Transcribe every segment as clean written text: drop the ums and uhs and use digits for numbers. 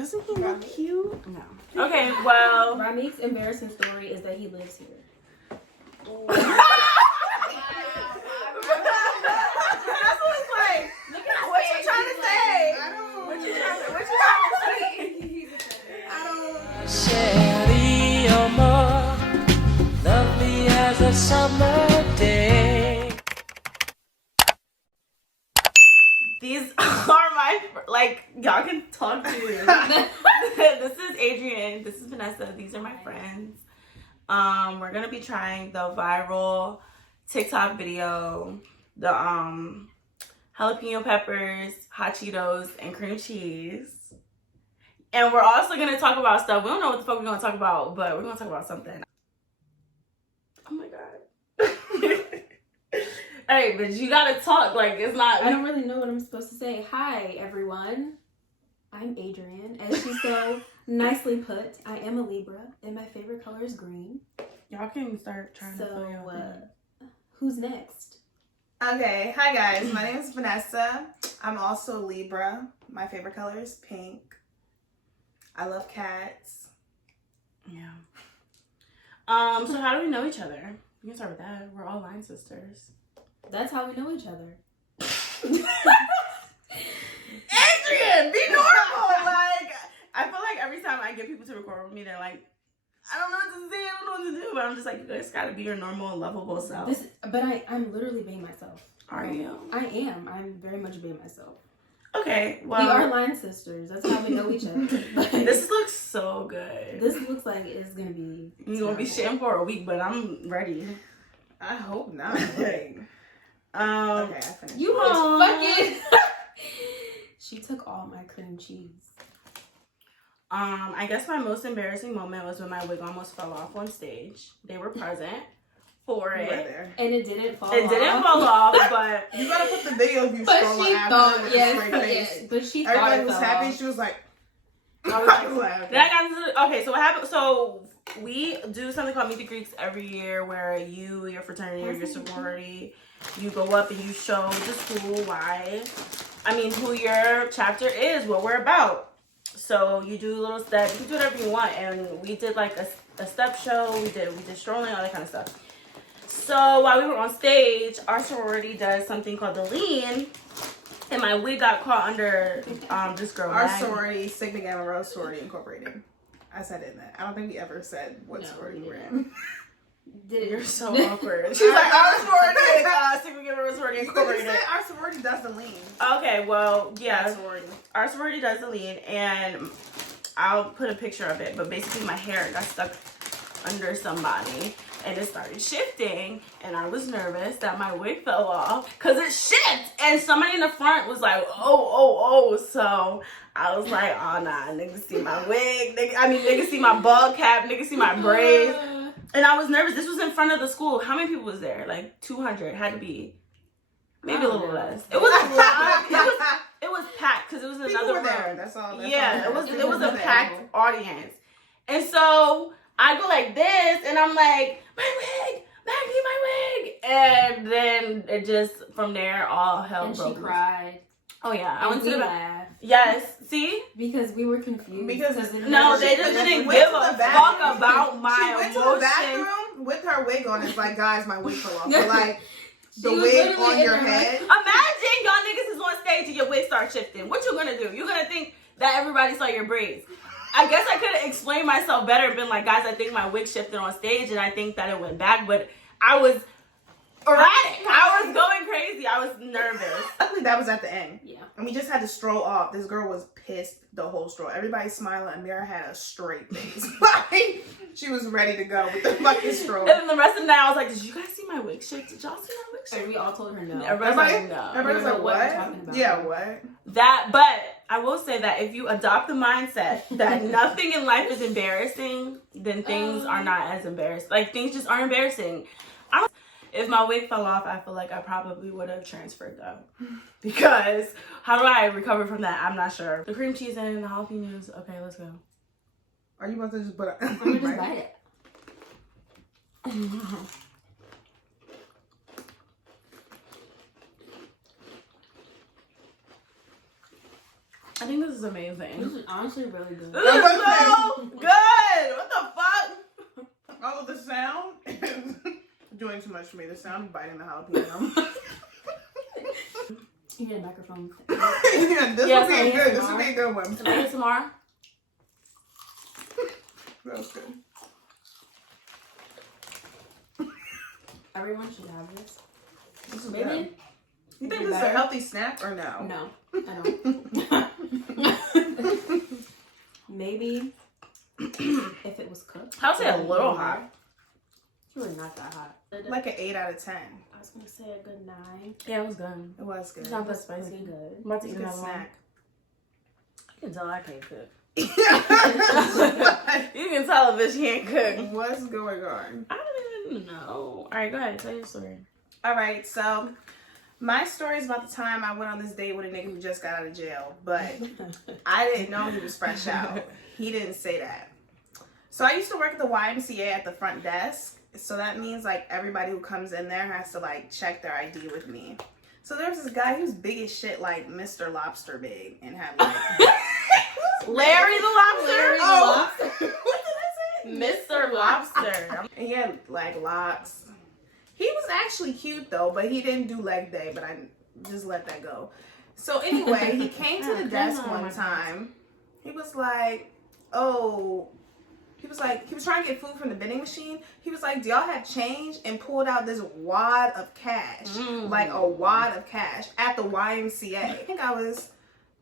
Doesn't he look cute? No. Okay, well. Ramik's embarrassing story is that he lives here. That's what it's like. Look at What you trying to say? What you trying to say? Sherry, you're more lovely as a summer day. These are my, like, y'all can talk to. This is Adrienne. This is Vanessa. These are my friends. We're gonna be trying the viral TikTok video, the jalapeno peppers, hot Cheetos, and cream cheese. And we're also gonna talk about stuff. We don't know what the fuck we're gonna talk about, but we're gonna talk about something. Oh my god. Hey, but you gotta talk. Like, it's not. I don't really know what I'm supposed to say. Hi, everyone. I'm Adrienne, as she so nicely put. I am a Libra, and my favorite color is green. Y'all can start trying to fill your who's next? Okay, hi guys. My name is Vanessa. I'm also Libra. My favorite color is pink. I love cats. Yeah. So how do we know each other? We can start with that. We're all line sisters. That's how we know each other. Adrienne, be normal. Like, I feel like every time I get people to record with me, they're like, I don't know what to say, I don't know what to do. But I'm just like, you guys gotta be your normal, lovable self. I'm literally being myself. Are you? I am. I'm very much being myself. Okay, well. We are line sisters. That's how we know each other. This looks so good. This looks like it's gonna be. You're gonna be shitting for a week, but I'm ready. I hope not. Like, okay, I finished. You fucking. She took all my cream cheese. I guess my most embarrassing moment was when my wig almost fell off on stage. They were present for it. There. And it didn't fall off. It didn't fall off, but You gotta put the video of you But scrolling she after thought, with a straight face. but she Everybody thought was happy. She was like, I was like, then I got into okay, so what happened? So we do something called Meet the Greeks every year where you, your fraternity, or your sorority, you go up and you show the school who your chapter is, what we're about. So you do little steps, you can do whatever you want. And we did like a step show, we did strolling, all that kind of stuff. So while we were on stage, our sorority does something called the lean. And my wig got caught under this girl. our sorority, Sigma Gamma Rho Sorority Incorporated. I said it in that. I don't think we ever said what sorority we're in. You're so awkward. She's like, our sorority is Sigma Gamma Rho Sorority Incorporated. Our sorority does the lean. Okay, well, yeah. Sorority. Our sorority does the lean, and I'll put a picture of it, but basically my hair got stuck under somebody, and it started shifting, and I was nervous that my wig fell off, because it shifted, and somebody in the front was like, oh, so I was like, oh, nah, niggas see my wig, niggas see my bald cap, niggas see my braids, and I was nervous. This was in front of the school. How many people was there? Like 200, had to be. Maybe a little less. It was a lot. It was packed because it was another room. There. That's all. It was a packed audience, and so I go like this, and I'm like, my wig, Maggie, my wig, and then it just from there all hell broke loose. She cried. Oh yeah, I went to the bath. Yes, see, because we were confused. Because no, they just didn't give a fuck about my She went to the emotions. bathroom with her wig on. It's like, guys, my wig fell off. But like. The wig on your head. Imagine y'all niggas is on stage and your wig starts shifting. What you gonna do? You're gonna think that everybody saw your braids. I guess I could have explained myself better and been like, guys, I think my wig shifted on stage and I think that it went back, but I was erratic. I was going crazy. I was nervous. Luckily, that was at the end. Yeah. And we just had to stroll off. This girl was pissed the whole stroll. Everybody smiling. And Mira had a straight face. Like, she was ready to go with the fucking stroll. And then the rest of the night, I was like, did you guys see my wig shift? Did y'all see my wig shift? And we all told her no. Everybody no. Everybody's like, what? what? Yeah, what? But I will say that if you adopt the mindset that nothing in life is embarrassing, then things are not as embarrassing. Like, things just aren't embarrassing. If my wig fell off, I feel like I probably would have transferred though. Because how do I recover from that? I'm not sure. The cream cheese and the jalapenos. Okay, let's go. Are you about to just put it? I'm gonna just bite it. I think this is amazing. This is honestly really good. This is so good. What the fuck? Oh, the sound is doing too much for me. The sound of biting the jalapeno. You need a microphone. Yeah, this Yeah, would be so good. This would be a good one. Can I get some more? That was good. Everyone should have this. This is Maybe. good. You think Maybe this is a better. healthy snack or no? No, I don't. Maybe if it was cooked. I would say a little hot. It's really not that hot. Like an 8 out of 10. I was gonna say a good 9. Yeah, it was good. It was good. It's not that It's spicy. pretty good. I'm about to It's eat a good another one. snack. You can tell I can't cook. What? You can tell a bitch can't cook. What's going on? I don't even know. Alright, go ahead. Tell your story. All right, so my story is about the time I went on this date with a nigga who just got out of jail, but I didn't know he was fresh out. He didn't say that. So I used to work at the YMCA at the front desk. So that means like everybody who comes in there has to like check their ID with me. So there was this guy who was big as shit, like Mr. Lobster big, and had like Larry the Lobster? Larry the Oh. Lobster. What did I say? Mr. Lobster. And he had like locks. He was actually cute though, but he didn't do leg day, but I just let that go. So anyway, he came to the desk one time. He was like, oh, he was trying to get food from the vending machine. He was like, do y'all have change? And pulled out this wad of cash, like a wad of cash at the YMCA. I think I was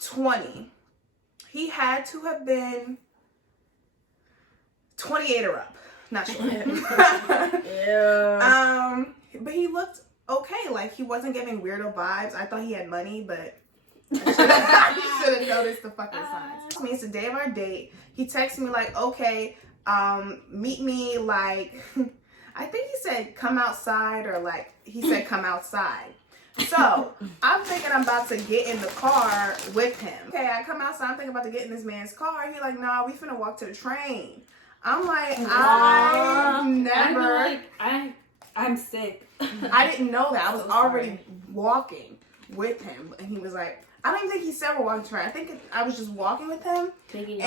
20. He had to have been 28 or up. Not sure. Yeah. But he looked okay. Like he wasn't giving weirdo vibes. I thought he had money, but I should have noticed the fucking signs. I mean, it's the day of our date. He texted me like, okay, meet me like, I think he said come outside, or like he said come outside. So I'm thinking I'm about to get in the car with him. Okay, I come outside. I'm thinking about to get in this man's car. He like, nah, we finna walk to the train. I'm like, I never. I'm sick. I didn't know that. I was So already sorry. walking with him, and he was like, I don't even think he said we're walking to the train. I think I was just walking with him, Thinking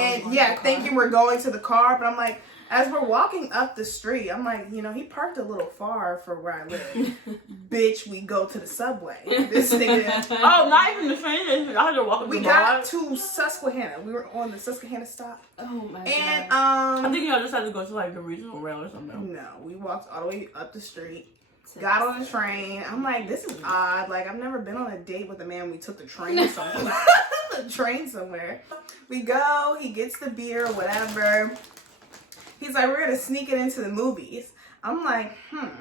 thinking we're going to the car. But I'm like, as we're walking up the street, I'm like, you know, he parked a little far for where I live. Bitch, we go to the subway. This nigga. Oh, not even the train station. I had to walk up We the got block. to Susquehanna. We were on the Susquehanna stop. Oh my And I think y'all just had to go to like the regional rail or something. no, we walked all the way up the street. Got on the train. I'm like, this is odd. Like, I've never been on a date with a man. We took the train somewhere. We go. He gets the beer, whatever. He's like, we're gonna sneak it into the movies. I'm like,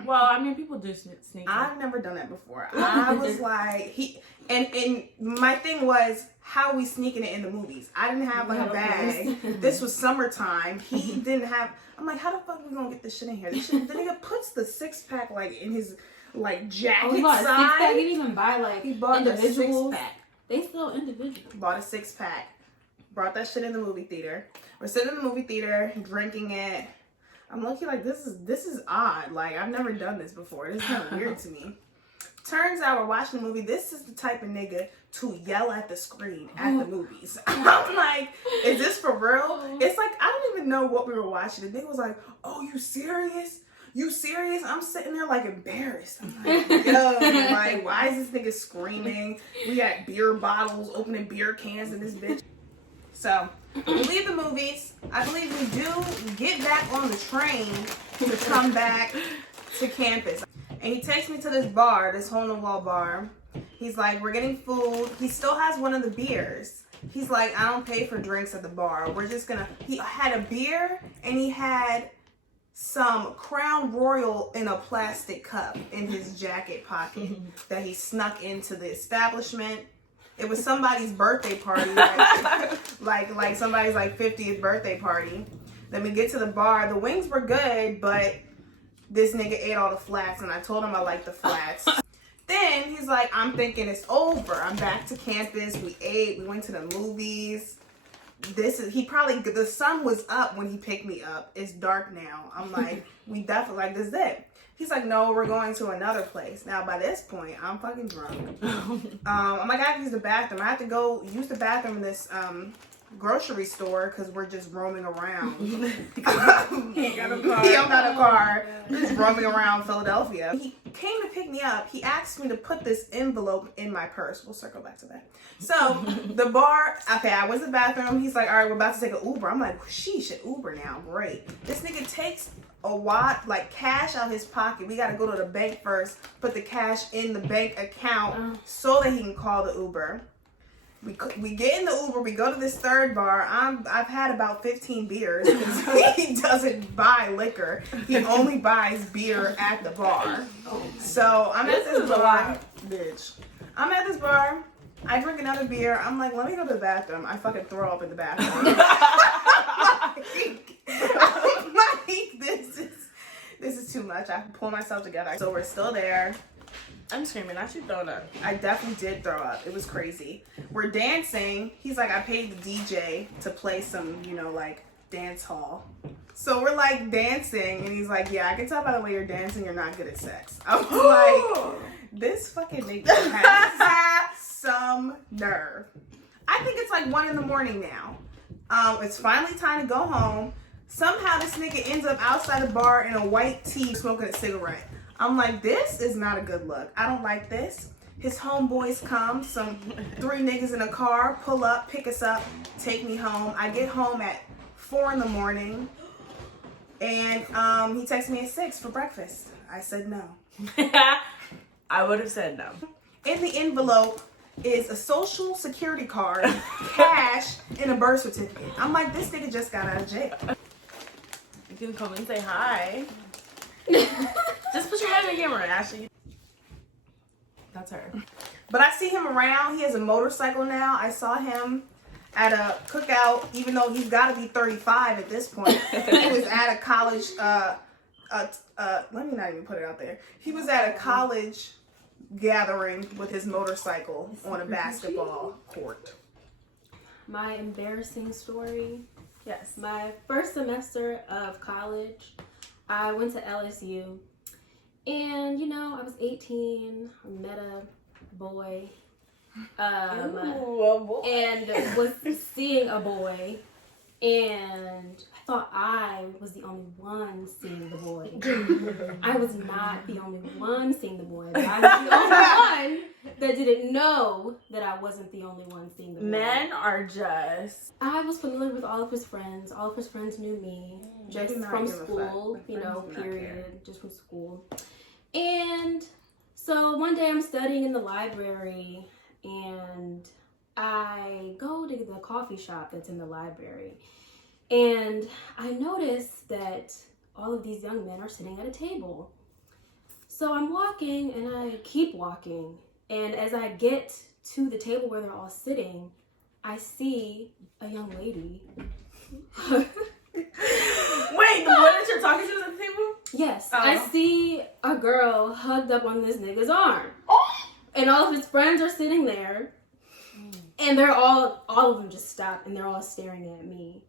Well, I mean, people do sneak. I've never done that before. I was like, and my thing was, how are we sneaking it in the movies? I didn't have like a bag. This was summertime. He didn't have. I'm like, how the fuck are we gonna get this shit in here? This shit, the nigga puts the 6-pack like in his like jacket he bought a side. 6-pack. He didn't even buy like He bought individuals. the 6-pack. They sell individuals. Bought a 6-pack. Brought that shit in the movie theater. We're sitting in the movie theater drinking it. I'm looking like this is odd. Like I've never done this before. This is kind of weird to me. Turns out we're watching the movie. This is the type of nigga to yell at the screen at the movies. I'm like, is this for real? It's like, I don't even know what we were watching. The nigga was like, oh, you serious? You serious? I'm sitting there like embarrassed. I'm like, yo, like, why is this nigga screaming? We got beer bottles, opening beer cans in this bitch. So, we leave the movies. I believe we do get back on the train to come back to campus. And he takes me to this bar, this hole-in-the-wall bar. He's like, we're getting food. He still has one of the beers. He's like, I don't pay for drinks at the bar. We're just gonna, he had a beer and he had some Crown Royal in a plastic cup in his jacket pocket that he snuck into the establishment. It was somebody's birthday party, like somebody's like 50th birthday party. Then we get to the bar. The wings were good, but this nigga ate all the flats, and I told him I like the flats. Then he's like, I'm thinking it's over. I'm back to campus. We ate. We went to the movies. the sun was up when he picked me up. It's dark now. I'm like, we definitely, like, this is it. He's like, no, we're going to another place. Now, by this point, I'm fucking drunk. I'm like, I have to use the bathroom. I have to go use the bathroom in this grocery store because we're just roaming around. He don't got a car. We're just roaming around Philadelphia. He came to pick me up. He asked me to put this envelope in my purse. We'll circle back to that. So the bar, okay, I was in the bathroom. He's like, all right, we're about to take an Uber. I'm like, sheesh, an Uber now. Great. This nigga takes a wad, like cash out his pocket. We got to go to the bank first, put the cash in the bank account so that he can call the Uber. We get in the Uber, we go to this third bar. I've had about 15 beers because he doesn't buy liquor. He only buys beer at the bar. So I'm at this bar. Bitch. I'm at this bar. I drink another beer. I'm like, let me go to the bathroom. I fucking throw up in the bathroom. I'm like, this is too much. I have to pull myself together. So we're still there. I'm screaming. I should throw up. I definitely did throw up. It was crazy. We're dancing. He's like, I paid the DJ to play some, like dance hall. So we're like dancing, and he's like, yeah, I can tell by the way you're dancing, you're not good at sex. I was like, this fucking nigga has some nerve. I think it's like 1 a.m. now. It's finally time to go home. Somehow this nigga ends up outside the bar in a white tee smoking a cigarette. I'm like, this is not a good look. I don't like this. His homeboys come, some 3 niggas in a car, pull up, pick us up, take me home. I get home at 4 a.m. and he texts me at 6 for breakfast. I said no. I would have said no. In the envelope is a social security card, cash, and a birth certificate. I'm like, this nigga just got out of jail. You can come and say hi. Just put your hand in the camera, Ashley. That's her. But I see him around. He has a motorcycle now. I saw him at a cookout, even though he's got to be 35 at this point. He was at a college, let me not even put it out there. He was at a college gathering with his motorcycle on a basketball court. My embarrassing story. Yes. My first semester of college, I went to LSU, and I was 18, met a boy, and was seeing a boy, and I thought I was the only one seeing the boy. I was not the only one seeing the boy, but I was the only one that didn't know that I wasn't the only one seeing the boy. Men are just... I was familiar with all of his friends. All of his friends knew me just from school, period, just from school. And so one day I'm studying in the library, and I go to the coffee shop that's in the library. And I notice that all of these young men are sitting at a table. So I'm walking, and I keep walking. And as I get to the table where they're all sitting, I see a young lady. Wait, the one that you're talking to at the table? Yes. I see a girl hugged up on this nigga's arm. And all of his friends are sitting there. And they're all of them just stopped, and they're all staring at me.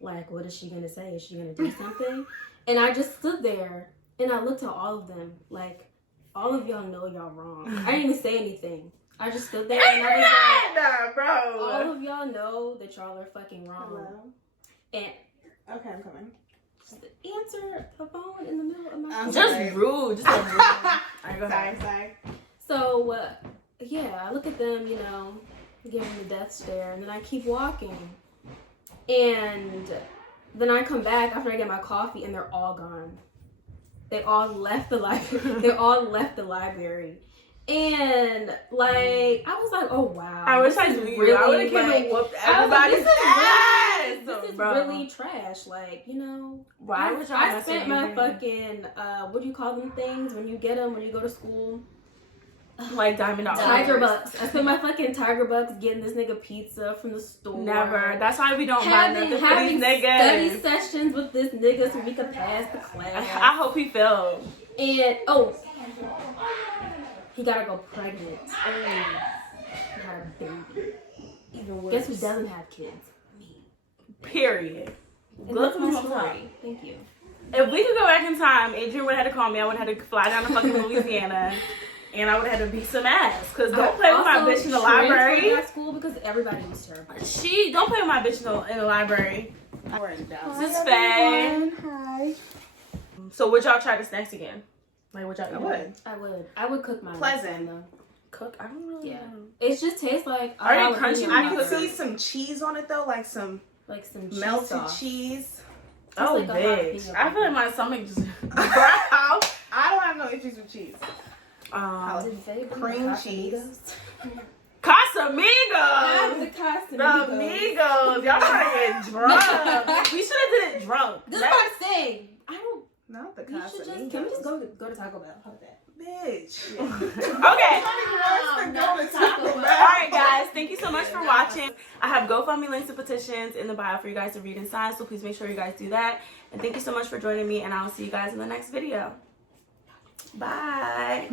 Like, what is she going to say? Is she going to do something? And I just stood there, and I looked at all of them like, all of y'all know y'all wrong. I didn't even say anything. I just stood there, and I was like, bro. all of y'all know that y'all are fucking wrong. Hello? And Okay, I'm coming. just answer the phone in the middle of my Just rude. Just rude. Alright, go ahead. Sorry. So, I look at them, give them the death stare, and then I keep walking. And then I come back after I get my coffee, and they're all gone. They all left the library. And, I was like, oh, wow. I wish I knew you. Really, I would have came and whooped everybody's ass. This is bro. really trash. Why would y'all I mess spent with my me? fucking, what do you call them things when you get them when you go to school? Like Diamond Dollars. Tiger Bucks. I spent my fucking Tiger Bucks getting this nigga pizza from the store. Never. That's why we don't buy nothing for having these niggas. study sessions with this nigga so we could pass the class. I hope he failed. And, he gotta go pregnant. He had a baby. Even worse. Guess who doesn't have kids? Me. Period. And that's my story. Thank you. If we could go back in time, Adrienne would have had to call me. I would have had to fly down to fucking Louisiana. And I would have had to beat some ass. Because don't play with my bitch in the library. At school because everybody was terrible. Don't play with my bitch in the library. This is Faye. Hi. So would y'all try this next again? Like would y'all eat? I would cook mine. Pleasant. Cook? I don't know. Yeah. It just tastes like Already crunchy. I could see some cheese on it though, like some cheese melted sauce. cheese. Oh, like a bitch. jalapeno I feel like my stomach just growled. I don't have no issues with cheese. Cream cheese. Casamigos. The The amigos. Y'all trying to get drunk. We should have did it drunk. This is what I'm saying. I don't. Not the We should Casamigos. can we just go to Taco Bell? How about that? Bitch. Okay. Go to Taco Bell. Alright guys, thank you so much for watching. I have GoFundMe links and petitions in the bio for you guys to read and sign, so please make sure you guys do that. And thank you so much for joining me, and I will see you guys in the next video. Bye.